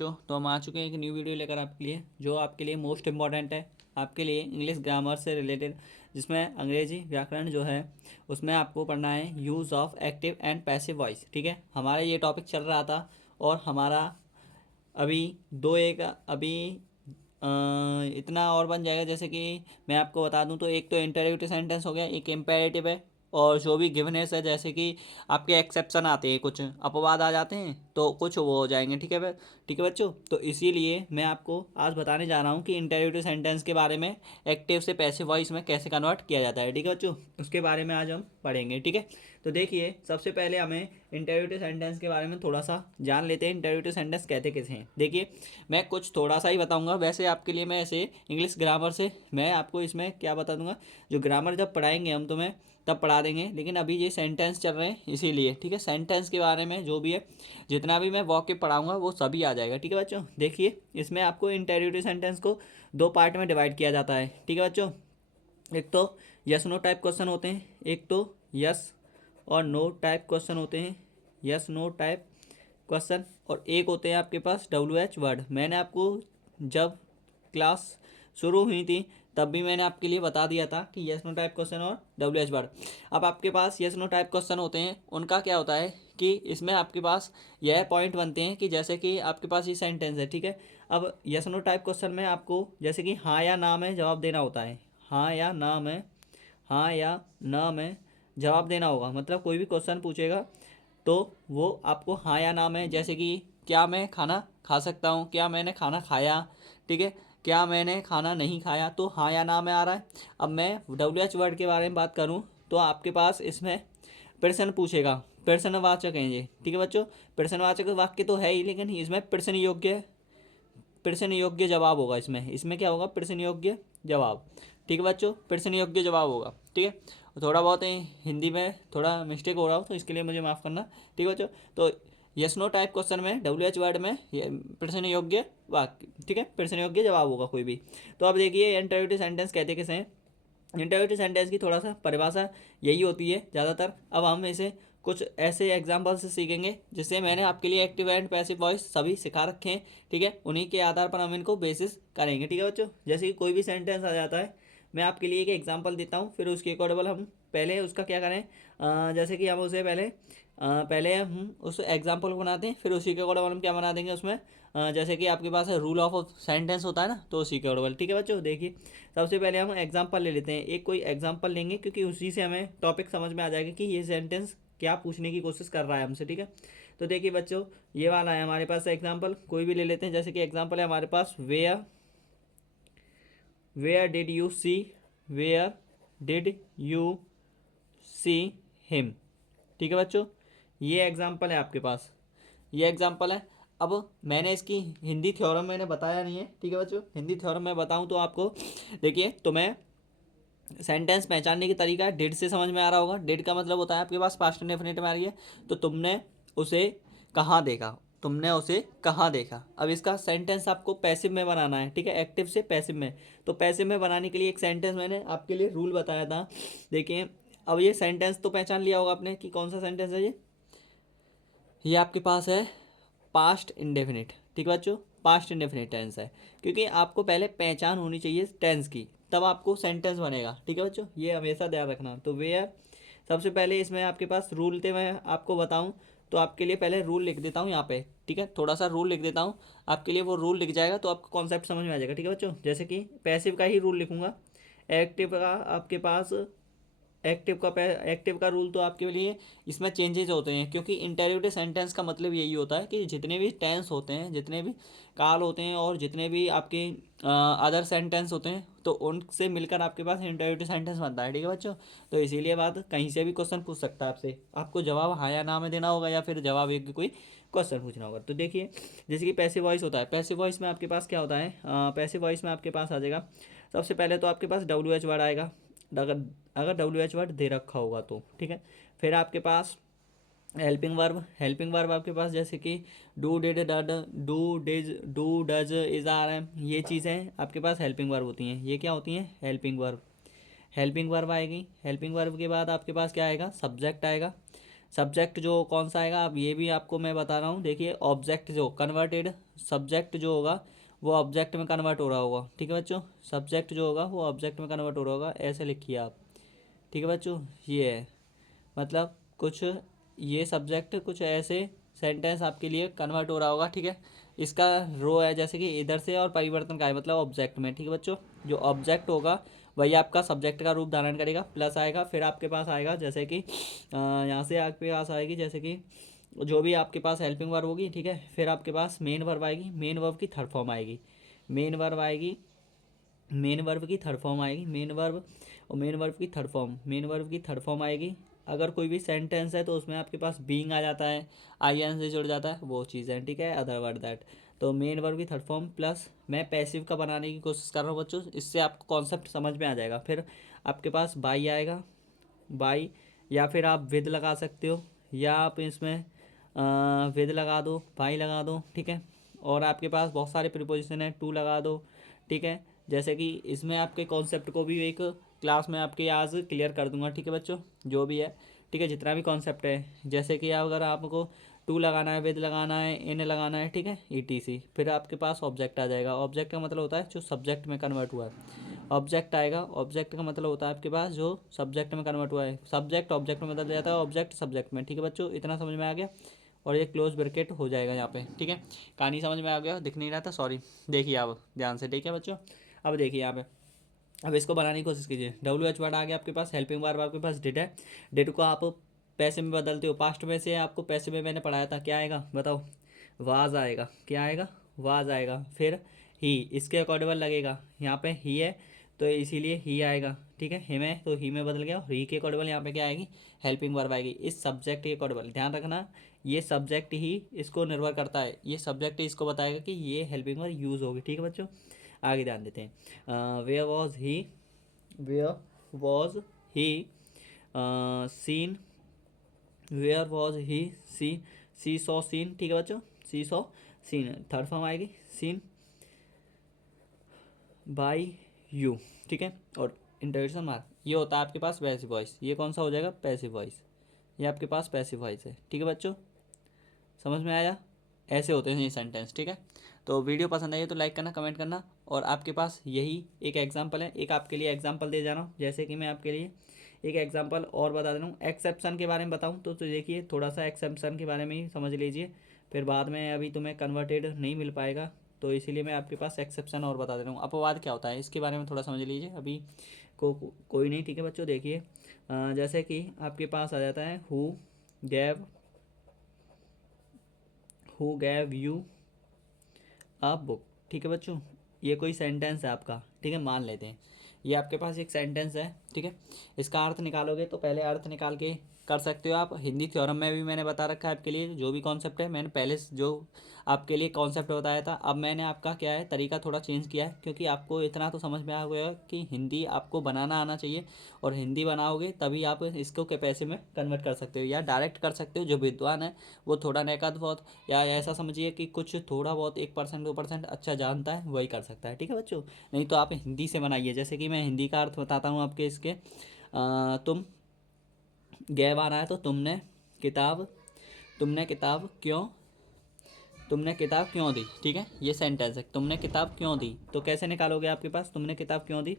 बच्चों, तो हम आ चुके हैं एक न्यू वीडियो लेकर आपके लिए, जो आपके लिए मोस्ट इम्पॉर्टेंट है, आपके लिए इंग्लिश ग्रामर से रिलेटेड, जिसमें अंग्रेजी व्याकरण जो है उसमें आपको पढ़ना है use of active and passive voice. ठीक है, हमारा ये टॉपिक चल रहा था और हमारा अभी अ, इतना और बन जाएगा। जैसे कि मैं आपको बता दूं तो एक तो इंटरव्यूटिव सेंटेंस हो गया, एक इम्पेरेटिव है, और जो भी गिवनेस है, जैसे कि आपके एक्सेप्शन आते हैं, कुछ अपवाद आ जाते हैं तो कुछ वो हो जाएंगे। ठीक है बच्चों, तो इसीलिए मैं आपको आज बताने जा रहा हूँ कि इंटरव्यूटिव सेंटेंस के बारे में एक्टिव से पैसिव वॉइस में कैसे कन्वर्ट किया जाता है। ठीक है बच्चों, उसके बारे में आज हम पढ़ेंगे। ठीक है, तो देखिए सबसे पहले हमें इंटरव्यूटिव सेंटेंस के बारे में थोड़ा सा जान लेते हैं। इंटरव्यूटिव सेंटेंस कहते किसे हैं? देखिए, मैं कुछ थोड़ा सा ही बताऊंगा, वैसे आपके लिए मैं ऐसे इंग्लिश ग्रामर से मैं आपको इसमें क्या बता दूंगा, जो ग्रामर जब पढ़ाएंगे हम तुम्हें तब पढ़ा देंगे, लेकिन अभी ये सेंटेंस चल रहे हैं इसीलिए। ठीक है, सेंटेंस के बारे में जो भी है, जितना भी मैं वॉक के पढ़ाऊंगा वो सभी आ जाएगा। ठीक है बच्चों, देखिए इसमें आपको इंटरव्यूटिव सेंटेंस को दो पार्ट में डिवाइड किया जाता है। ठीक है बच्चों, एक तो यस नो टाइप क्वेश्चन होते हैं, एक तो यस और नो टाइप क्वेश्चन होते हैं, यस नो टाइप क्वेश्चन, और एक होते हैं आपके पास WH वर्ड। मैंने आपको जब क्लास शुरू हुई थी तब भी मैंने आपके लिए बता दिया था कि यस नो टाइप क्वेश्चन और WH वर्ड। अब आपके पास यस नो टाइप क्वेश्चन होते हैं, उनका क्या होता है कि इसमें आपके पास यह पॉइंट बनते हैं कि जैसे कि आपके पास ये सेंटेंस है। ठीक है, अब यस नो टाइप क्वेश्चन में आपको जैसे कि हाँ या ना में जवाब देना होता है, हाँ या ना में, हाँ या ना में जवाब देना होगा। मतलब कोई भी क्वेश्चन पूछेगा तो वो आपको हाँ या ना में, जैसे कि क्या मैं खाना खा सकता हूँ, क्या मैंने खाना खाया, ठीक है, क्या मैंने खाना नहीं खाया, तो हाँ या ना में आ रहा है। अब मैं WH वर्ड के बारे में बात करूँ तो आपके पास इसमें प्रश्न पूछेगा, प्रश्नवाचक हैं ये। ठीक है बच्चों, प्रश्नवाचक वाक्य तो है ही, लेकिन इसमें प्रश्न योग्य जवाब होगा। इसमें इसमें क्या होगा? प्रश्न योग्य जवाब। ठीक है बच्चों, प्रश्न योग्य जवाब होगा। ठीक है, थोड़ा बहुत हिंदी में थोड़ा मिस्टेक हो रहा हो तो इसके लिए मुझे माफ़ करना। ठीक है बच्चों, तो यस नो टाइप क्वेश्चन में WH वर्ड में प्रश्न योग्य वाक्य, ठीक है, प्रश्न योग्य जवाब होगा कोई भी। तो अब देखिए इंटरव्यूटिव सेंटेंस कहते किसे हैं। इंटरव्यूटिव सेंटेंस की थोड़ा सा परिभाषा यही होती है ज़्यादातर। अब हम इसे कुछ ऐसे एग्जाम्पल से सीखेंगे जिससे मैंने आपके लिए एक्टिव एंड पैसिव वॉइस सभी सिखा रखे हैं। ठीक है, उन्हीं के आधार पर हम इनको बेसिस करेंगे। ठीक है बच्चों, जैसे कि कोई भी सेंटेंस आ जाता है, मैं आपके लिए एक एग्जाम्पल देता हूँ, फिर उसके अकॉर्डेबल हम पहले उसका क्या करें, जैसे कि हम उसे पहले हम उस एग्जाम्पल को बनाते हैं, फिर उसी के अकॉर्डेबल हम क्या बना देंगे उसमें, जैसे कि आपके पास रूल ऑफ सेंटेंस होता है ना, तो उसी के अकॉर्डेबल। ठीक है बच्चों, देखिए सबसे पहले हम एग्जाम्पल ले लेते हैं, एक कोई एग्जाम्पल लेंगे, क्योंकि उसी से हमें टॉपिक समझ में आ जाएगा कि ये सेंटेंस क्या पूछने की कोशिश कर रहा है हमसे। ठीक है, तो देखिए बच्चों, ये वाला है हमारे पास एग्जाम्पल, कोई भी ले लेते हैं। जैसे कि एग्जाम्पल है हमारे पास where did you see, where did you see him. ठीक है बच्चों, ये एग्जाम्पल है आपके पास, ये एग्जाम्पल है। अब मैंने इसकी हिंदी थ्योरम मैंने बताया नहीं है। ठीक है बच्चों, हिंदी थ्योरम मैं बताऊं तो आपको, देखिए तुम्हें सेंटेंस पहचानने की तरीका है, डिड से समझ में आ रहा होगा। डिड का मतलब होता है आपके पास पास्ट इंडेफिनिट में आ रही है, तो तुमने उसे कहाँ देखा, तुमने उसे कहाँ देखा। अब इसका सेंटेंस आपको पैसिव में बनाना है। ठीक है, एक्टिव से पैसिव में, तो पैसिव में बनाने के लिए एक सेंटेंस मैंने आपके लिए रूल बताया था। देखिए, अब ये सेंटेंस तो पहचान लिया होगा आपने कि कौन सा सेंटेंस है ये आपके पास है पास्ट इंडेफिनिट। ठीक है बच्चों, पास्ट इंडेफिनिट टेंस है, क्योंकि आपको पहले पहचान होनी चाहिए टेंस की, तब आपको सेंटेंस बनेगा। ठीक है बच्चों, ये हमेशा ध्यान रखना। तो वेयर, सबसे पहले इसमें आपके पास रूल थे, मैं आपको बताऊं तो आपके लिए पहले रूल लिख देता हूँ यहाँ पे। ठीक है, थोड़ा सा रूल लिख देता हूँ आपके लिए, वो रूल लिख जाएगा तो आपको कॉन्सेप्ट समझ में आ जाएगा। ठीक है बच्चों, जैसे कि पैसिव का ही रूल लिखूंगा, एक्टिव का आपके पास, एक्टिव का रूल तो आपके लिए इसमें चेंजेज होते हैं, क्योंकि इंटेरोगेटिव सेंटेंस का मतलब यही होता है कि जितने भी टेंस होते हैं, जितने भी काल होते हैं, और जितने भी आपके अदर सेंटेंस होते हैं, तो उनसे मिलकर आपके पास इंटेरोगेटिव सेंटेंस बनता है। ठीक है बच्चों, तो इसीलिए बात, कहीं से भी क्वेश्चन पूछ सकता है आपसे, आपको जवाब हाँ या ना में देना होगा, या फिर जवाब एक कोई क्वेश्चन पूछना होगा। तो देखिए, जैसे कि पैसिव वॉइस होता है, पैसिव वॉइस में आपके पास क्या होता है, पैसिव वॉइस में आपके पास आ जाएगा, सबसे पहले तो आपके पास WH वर्ड आएगा, अगर अगर WH वर्ड दे रखा होगा तो। ठीक है, फिर आपके पास हेल्पिंग वर्ब आपके पास, जैसे कि do did done, do does is are am, ये चीज़ें आपके पास हेल्पिंग वर्ब होती हैं। ये क्या होती हैं? Helping verb. हेल्पिंग वर्ब आएगी, हेल्पिंग वर्ब के बाद आपके पास क्या आएगा? सब्जेक्ट आएगा। सब्जेक्ट जो कौन सा आएगा, अब ये भी आपको मैं बता रहा हूँ। देखिए ऑब्जेक्ट जो कन्वर्टेड, सब्जेक्ट जो होगा वो ऑब्जेक्ट में कन्वर्ट हो रहा होगा, ठीक है बच्चों। सब्जेक्ट जो होगा वो ऑब्जेक्ट में कन्वर्ट हो रहा होगा, ऐसे लिखिए आप, ठीक है बच्चों। ये है मतलब कुछ, ये सब्जेक्ट कुछ ऐसे सेंटेंस आपके लिए कन्वर्ट हो रहा होगा, ठीक है। इसका रो है जैसे कि इधर से, और परिवर्तन का है मतलब ऑब्जेक्ट में, ठीक है बच्चों। जो ऑब्जेक्ट होगा वही आपका सब्जेक्ट का रूप धारण करेगा, प्लस आएगा, फिर आपके पास आएगा जैसे कि यहाँ से आपके पास आएगी जैसे कि जो भी आपके पास हेल्पिंग वर्ब होगी, ठीक है। फिर आपके पास मेन वर्ब आएगी, मेन वर्ब की थर्ड फॉर्म आएगी, मेन वर्ब आएगी, मेन वर्ब की थर्ड फॉर्म आएगी, मेन वर्ब, और मेन वर्ब की थर्ड फॉर्म, मेन वर्ब की थर्ड फॉर्म आएगी। अगर कोई भी सेंटेंस है तो उसमें आपके पास बीइंग आ जाता है, आई एन से जुड़ जाता है, वो चीज़ है, ठीक है। अदर वर्ड दैट, तो मेन वर्ब की थर्ड फॉर्म प्लस, मैं पैसिव का बनाने की कोशिश कर रहा हूँ बच्चों, इससे आपको कॉन्सेप्ट समझ में आ जाएगा। फिर आपके पास बाई आएगा, बाई, या फिर आप विद लगा सकते हो, या आप इसमें विद लगा दो, बाई लगा दो, ठीक है। और आपके पास बहुत सारे प्रीपोजिशन है, टू लगा दो, ठीक है। जैसे कि इसमें आपके कॉन्सेप्ट को भी एक क्लास में आपके आज क्लियर कर दूंगा, ठीक है बच्चों, जो भी है, ठीक है, जितना भी कॉन्सेप्ट है। जैसे कि अगर आपको टू लगाना है, विद लगाना है, इन लगाना है, ठीक है, ETC, फिर आपके पास ऑब्जेक्ट आ जाएगा। ऑब्जेक्ट का मतलब होता है जो सब्जेक्ट में कन्वर्ट हुआ है, ऑब्जेक्ट आएगा। ऑब्जेक्ट का मतलब होता है आपके पास जो सब्जेक्ट में कन्वर्ट हुआ है, सब्जेक्ट ऑब्जेक्ट में बदल जाता है, ऑब्जेक्ट सब्जेक्ट में, ठीक है बच्चों। इतना समझ में आ गया, और ये क्लोज ब्रैकेट हो जाएगा यहाँ पे, ठीक है। कहानी समझ में आ गया, दिख नहीं रहा था, सॉरी। देखिए आप ध्यान से, ठीक है बच्चों। अब देखिए यहाँ पे, अब इसको बनाने की कोशिश कीजिए। WH वर्ड आ गया आपके पास, हेल्पिंग वर्ब आपके पास डिड है, डिड को आप पैसे में बदलते हो, पास्ट में से आपको पैसे में मैंने पढ़ाया था, क्या आएगा बताओ, वाज आएगा, क्या आएगा, वाज आएगा। फिर ही, इसके अकॉर्डेबल लगेगा, यहाँ पे ही है तो इसीलिए ही आएगा, ठीक है। हिम है तो ही में बदल गया, और ही के अकॉर्डेबल यहाँ पे क्या आएगी, हेल्पिंग वर्ब आएगी। इस सब्जेक्ट के अकॉर्डेबल ध्यान रखना, ये सब्जेक्ट ही इसको निर्भर करता है, ये सब्जेक्ट ही इसको बताएगा कि ये हेल्पिंग वर्ब यूज़ होगी, ठीक है बच्चों। आगे ध्यान देते हैं। Where was he, where was he seen, where was he seen, see saw seen, ठीक है बच्चों, see saw seen, third form आएगी, सीन बाई यू, ठीक है। और इंटरेक्शन मार्क, ये होता है आपके पास पैसिव वॉइस, ये कौन सा हो जाएगा, पैसिव वॉइस, ये आपके पास पैसिव वॉइस है, ठीक है बच्चों। समझ में आया, ऐसे होते हैं ये सेंटेंस, ठीक है। तो वीडियो पसंद आई तो लाइक करना, कमेंट करना, और आपके पास यही एक एग्जांपल है, एक आपके लिए एग्जांपल दे जा रहा हूँ। जैसे कि मैं आपके लिए एक एग्जांपल और बता दे रहा हूँ, एक्सेप्शन के बारे में बताऊँ तो देखिए थोड़ा सा एक्सेप्शन के बारे में ही समझ लीजिए, फिर बाद में अभी तुम्हें कन्वर्टेड नहीं मिल पाएगा, तो इसीलिए मैं आपके पास एक्सेप्शन और बता दे रहा हूँ। अपवाद क्या होता है इसके बारे में थोड़ा समझ लीजिए, अभी कोई नहीं, ठीक है बच्चों। देखिए जैसे कि आपके पास आ जाता है gave who gave you a book, ठीक है बच्चों। ये कोई सेंटेंस है आपका, ठीक है, मान लेते हैं ये आपके पास एक सेंटेंस है, ठीक है। इसका अर्थ निकालोगे तो पहले अर्थ निकाल के कर सकते हो आप। हिंदी थ्योरम में भी मैंने बता रखा है आपके लिए, जो भी कॉन्सेप्ट है मैंने पहले जो आपके लिए कॉन्सेप्ट बताया था, अब मैंने आपका क्या है तरीका थोड़ा चेंज किया है, क्योंकि आपको इतना तो समझ में आ गया कि हिंदी आपको बनाना आना चाहिए, और हिंदी बनाओगे तभी आप इसको के पैसे में कन्वर्ट कर सकते हो, या डायरेक्ट कर सकते हो। जो विद्वान है वो थोड़ा नेकाद बहुत, या ऐसा समझिए कि कुछ थोड़ा बहुत 1% 2% अच्छा जानता है वही कर सकता है, ठीक है बच्चों। नहीं तो आप हिंदी से बनाइए। जैसे कि मैं हिंदी का अर्थ बताता हूँ आपके इसके, तुम गैव आ रहा है तो किताब तुमने किताब क्यों तुमने किताब क्यों दी, ठीक है, ये सेंटेंस है, तुमने किताब क्यों दी। तो कैसे निकालोगे आपके पास, तुमने किताब क्यों दी।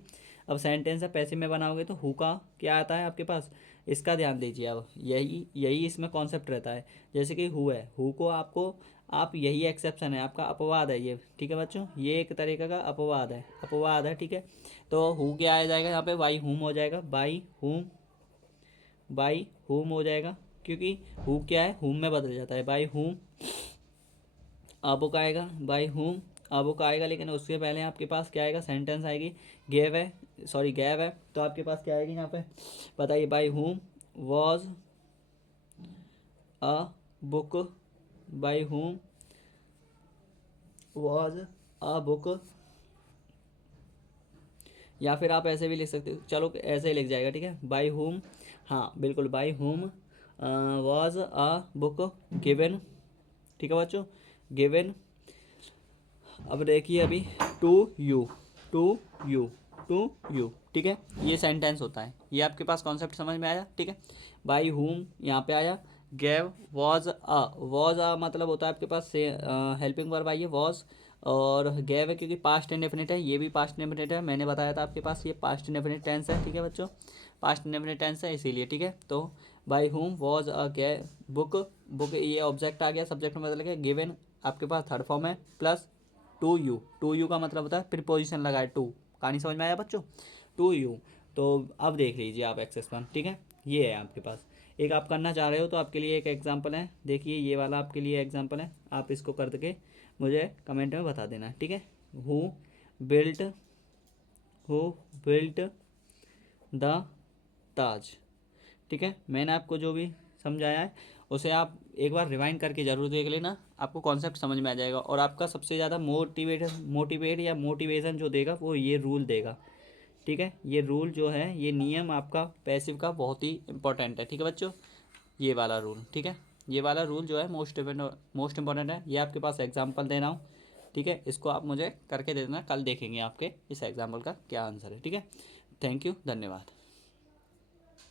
अब सेंटेंस है, पैसे में बनाओगे तो हु का क्या आता है आपके पास, इसका ध्यान दीजिए। अब यही यही इसमें कॉन्सेप्ट रहता है। जैसे कि हु है, हु को आपको, आप यही एक्सेप्शन है आपका, अपवाद है ये, ठीक है बच्चों, ये एक तरीके का अपवाद है, अपवाद है, ठीक है। तो हु क्या आ जाएगा यहाँ पे, बाई हुम हो जाएगा, बाई हुम, बाई हुम हो जाएगा, क्योंकि हु क्या है, हुम में बदल जाता है, बाई हुम। अबुक आएगा, बाई हुम अबुक आएगा, लेकिन उसके पहले आपके पास क्या आएगा, सेंटेंस आएगी, गेव है, सॉरी गैव है, तो आपके पास क्या आएगी यहाँ पे बताइए, बाई हुम वॉज अ बुक, बाई हुम वॉज अ बुक, या फिर आप ऐसे भी लिख सकते हो, चलो ऐसे ही लिख जाएगा, ठीक है, बाई हुम, हाँ बिल्कुल, बाई हुम वॉज अ बुक गिवन, ठीक है बच्चों, गिवन। अब देखिए अभी, to you, to you, to you, ठीक है, ये सेंटेंस होता है, ये आपके पास कॉन्सेप्ट समझ में आया, ठीक है। बाई हुम यहाँ पे आया, गैव वॉज अ मतलब होता है आपके पास से हेल्पिंग वर्ब आई है वॉज, और गैव है क्योंकि पास्ट इंडेफिनिट है, ये भी पास्ट इंडेफिनिट है, मैंने बताया था आपके पास ये पास्ट इंडेफिनिट टेंस है, ठीक है बच्चों, पास्ट इंडेफिनिट टेंस है इसीलिए, ठीक है। तो बाय हुम वॉज अ गे बुक, बुक ये ऑब्जेक्ट आ गया, सब्जेक्ट में बदल गया, गिवन आपके पास थर्ड फॉर्म है, प्लस टू यू का मतलब होता है प्रीपोजिशन लगाए टू, कहानी समझ में आया बच्चों, टू यू। तो अब देख लीजिए आप एक्सरसाइज 1, ठीक है, ये है आपके पास। एक आप करना चाह रहे हो तो आपके लिए एक एग्जांपल है, देखिए ये वाला आपके लिए एग्जांपल है, आप इसको करके मुझे कमेंट में बता देना, ठीक है। Who built who built the Taj, ठीक है। मैंने आपको जो भी समझाया है उसे आप एक बार रिवाइंड करके ज़रूर देख लेना, आपको कॉन्सेप्ट समझ में आ जाएगा, और आपका सबसे ज़्यादा मोटिवेट या मोटिवेशन जो देगा वो ये रूल देगा, ठीक है। ये रूल जो है, ये नियम आपका पैसिव का बहुत ही इंपॉर्टेंट है, ठीक है बच्चों, ये वाला रूल, ठीक है। ये वाला रूल जो है मोस्ट इंपॉर्टेंट है, ये आपके पास एग्जाम्पल दे रहा हूँ, ठीक है। इसको आप मुझे करके दे देना, कल देखेंगे आपके इस एग्जाम्पल का क्या आंसर है, ठीक है। थैंक यू, धन्यवाद।